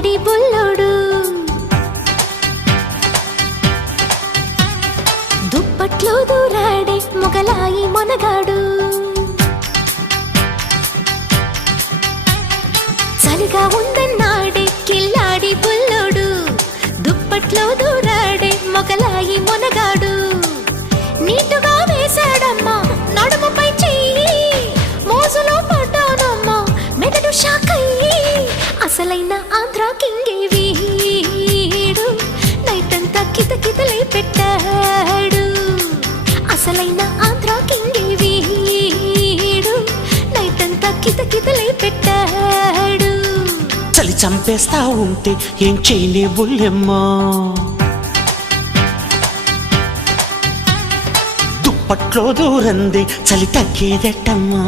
కిల్లాడి బుల్లోడు దుప్పట్లో దూరాడే మొగలాయి మొనగాడు చలిగా ఉందన్నాడే కిల్లాడి బుల్లోడు దుప్పట్లో దూరాడే మొగలాయి మొనగాడు నీటుగా వేశాడమ్మా నడుముపై చెయ్యి మోజులో పడ్డానమ్మా మెదడు షాకయ్యి అసలైన ఆంధ్ర కింగే వీడు నైటంతా కితకితలై పెట్టాడు అసలైన ఆంధ్ర కింగే వీడు నైటంతా కితకితలై పెట్టాడు చలి చంపేస్తా ఉంటే ఏం చేయని బుల్లెమ్మా దుప్పట్లో దూరంది చలి తగ్గేదెట్టమ్మా